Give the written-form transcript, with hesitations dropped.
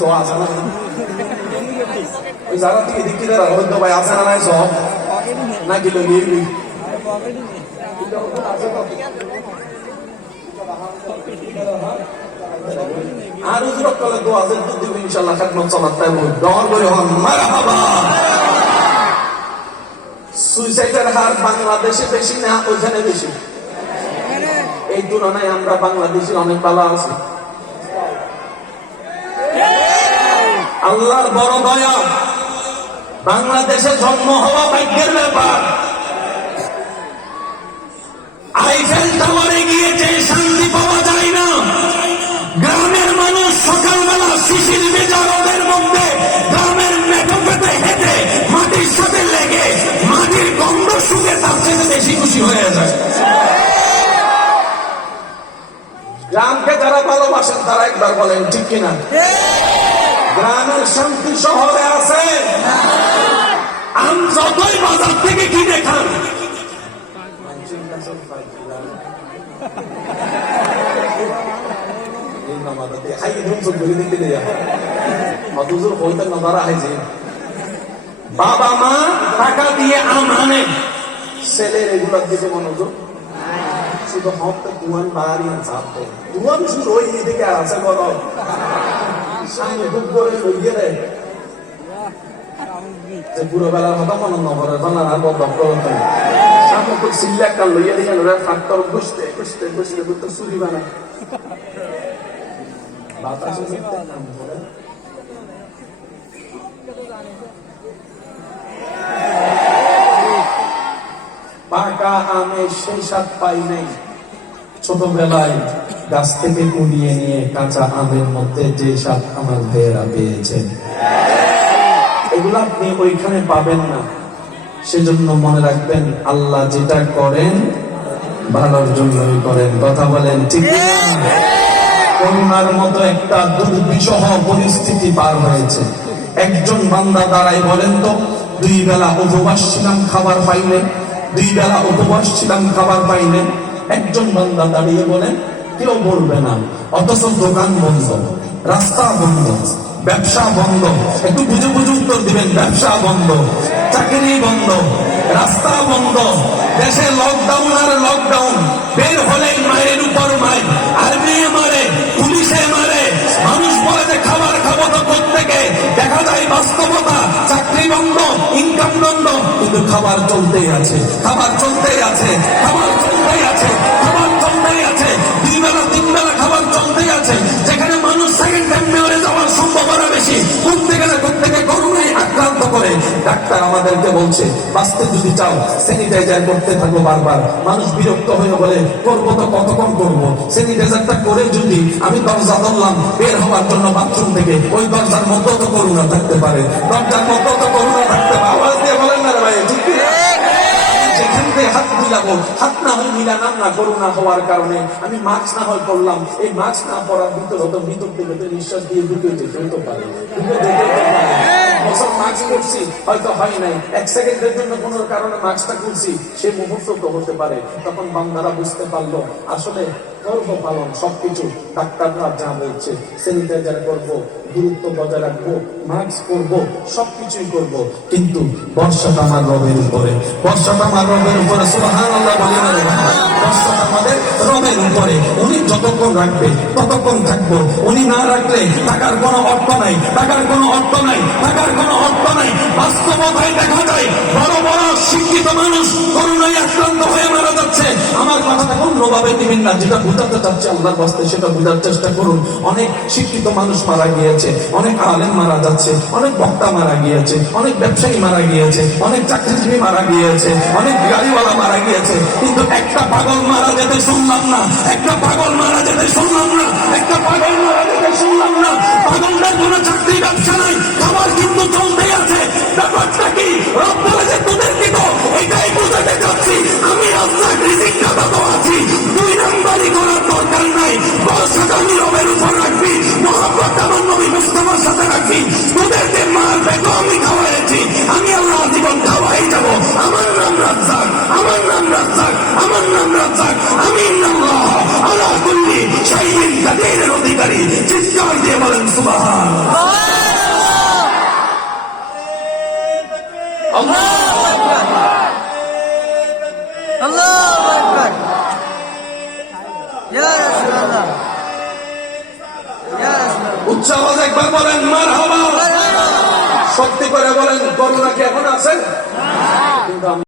সব আছে না ওই যারা থেকে দিকে যারা হয়তো ভাই আছে না নাই সব নাকি তো নিবি আর উজুর কলে দোয়া আছে তো দিবেন ইনশাআল্লাহ খাতমত সালাত তাই বল দর করে হন মারহাবা সুইসাইডের হার বাংলাদেশে বেশি না ওইখানে বেশি এই তুলনায় আমরা বাংলাদেশে অনেক ভালো আছি আল্লাহর বড় দয়া বাংলাদেশে জন্ম হওয়া ভাগ্যের ব্যাপার আইফেল টাওয়ারে গিয়ে যে শান্তি পাওয়া যায় না গ্রামের মানুষ সকালবেলা শিশির ভেজা রোদের মধ্যে গ্রামের মেঠো পেতে হেঁটে মাটির সাথে লেগে মাটির গন্ধ শুকে তার চেয়ে বেশি খুশি হয়ে যায় গ্রামকে যারা ভালোবাসেন তারা একবার বলেন ঠিক কিনা গ্রামের শান্তি শহরে আছে আম যতই বাজার থেকে কিনে খান বাবা মা টাকা দিয়ে আম আনে ছেলের এগুলোর দিকে মনোযোগ শুধু হপ্তা দুয়ান বাড়ি চাপতে দুয়ান শুধু ওই দিকে আর আছে বলো সামনে বুক করে লইয়ে দেয় যে বুড়ো বেলার কথা মনে নগরের বাংলার আর বদল করতে সামনে তো সিল্লা একটা লইয়ে দিয়ে ওরা ফাঁকতর বসতে বসতে বসতে বসতে চুরি বানায় বাতাসে পাকা আমে সেই স্বাদ পাই নাই ছোটবেলায় গাছ থেকে কুড়িয়ে নিয়ে কাঁচা আমের মধ্যে যে স্বাদ আমার ভাইয়েরা পেয়েছেন এগুলো আপনি ওইখানে পাবেন না সেজন্য মনে রাখবেন আল্লাহ যেটা করেন ভালোর জন্যই করেন কথা বলেন ঠিক না করোনার মতো একটা দুর্বিষহ পরিস্থিতি পার হয়েছে একজন বান্দা দাঁড়াই বলেন তো 2 বেলা উপবাস ছিলাম খাবার পাইলে 2 বেলা উপবাস ছিলাম খাবার পাইলে একজন বান্দা দাঁড়িয়ে বলেন কেউ বলবে না অথচ দোকান বন্ধ রাস্তা বন্ধ ব্যবসা বন্ধ একটু বুঝে বুঝে উত্তর দিবেন ব্যবসা বন্ধ চাকরি বন্ধ রাস্তা বন্ধ দেশে লকডাউন আর লকডাউন বের হলে মায়ের উপর মায় আর মেয়ে মারে পুলিশে মারে মানুষ বলে যে খাবার খাবো তো কোত্থেকে দেখা যায় বাস্তবতা চাকরি বন্ধ ইনকাম বন্ধ কিন্তু খাবার চলতেই আছে খাবার চলতেই আছে খাবার চলতেই আছে খাবার চলতেই আছে 2 বেলা 3 বেলা খাবার চলতেই আছে যেখানে মানুষ সেকেন্ড টাইম মেয়রে যাওয়ার সম্ভাবনা বেশি কোত্থেকে করোনায় আক্রান্ত করে ডাক্তার আমাদেরকে বলছে বাঁচতে যদি চাও স্যানিটাইজার করতে থাকো বারবার মানুষ বিরক্ত হয়ে বলে করবো তো কতক্ষণ করবো স্যানিটাইজারটা করে যদি আমি দরজা ধরলাম বের হওয়ার জন্য বাথরুম থেকে ওই দরজার মধ্যে তো করোনা থাকতে পারে দরজার মধ্যে তো করোনা থাকতে পারে আওয়াজ দিয়ে বলেন না ভাই ঠিক যেখান থেকে হাত মিলাবো হাত না হয় মিলানাম না করোনা হওয়ার কারণে আমি মাস্ক না হয় করলাম এই মাস্ক না পরার ভিতর হতো ভিতর থেকে নিঃশ্বাস দিয়ে ঢুকে যেতে পারে মাস্ক করছি হয়তো হয় নাই 1 সেকেন্ডের জন্য কোনো কারণে মাস্কটা খুলছি সে মুহূর্ত তো হতে পারে তখন বান্দারা বুঝতে পারলো আসলে করবো পালন সবকিছু ডাক্তাররা যা বলছে স্যানিটাইজার করবো দূরত্ব বজায় রাখবো মাস্ক করবো সবকিছুই করবো কিন্তু বর্ষাটা আমার রবের উপরে বর্ষাটা আমার রবের উপরে সুবহানাল্লাহ বলি না বর্ষাটা আমাদের রবের উপরে উনি যতক্ষণ রাখবে ততক্ষণ থাকবো উনি না রাখলে টাকার কোনো অর্থ নাই টাকার কোনো অর্থ নাই টাকার কোনো অর্থ নাই বাস্তবতায় দেখা যায় বড় বড় শিক্ষিত মানুষ করোনায় আক্রান্ত হয়ে মারা যাচ্ছে আমার কথাটা অন্যভাবে দিবেন না যেটা বুঝাতে চাচ্ছে আল্লাহর বাস্তে সেটা বোঝার চেষ্টা করুন অনেক শিক্ষিত মানুষ মারা গিয়েছে অনেক আলেম মারা যাচ্ছে অনেক বক্তা মারা গিয়েছে অনেক ব্যবসায়ী মারা গিয়েছে অনেক চাকরিজীবী মারা গিয়েছে অনেক গাড়িওয়ালা মারা গিয়েছে কিন্তু একটা পাগল মারা যেতে শুনলাম না একটা পাগল মারা যেতে শুনলাম না একটা পাগল মারা যেতে শুনলাম না পাগলদের কোনো চাকরি ব্যবসা নাই খাবার কিন্তু চলতেই আছে ব্যাপারটা কি রব বলে যে তোদের কি তো এটাই বুঝাতে চাচ্ছি আমি রাস্তায় রিজিকটা তো আছি 2 নাম্বারি করার দরকার নাই বর্ষাটা আমি রবের উপর রাখবি মহাব্বত আমার নবী মুস্তাফার সাথে রাখবি তোদেরকে মারবে তো আমি খাওয়াইছি আমি আল্লাহ জীবন খাওয়াই যাবো আমার নাম রাজ্জাক আমার নাম রাজ্জাক আমার নাম রাজ্জাক আমি আল্লাহ আলা কুল্লি শাইইন কাদিরের অধিকারী আল্লাহু আকবার। আল্লাহু আকবার। ইয়া রাসূলুল্লাহ, ইয়া রাসূলুল্লাহ। উচ্চ আওয়াজে একবার বলেন মারহাবা। সত্যি করে বলেন, করোনা কি এখন আছে? কিন্তু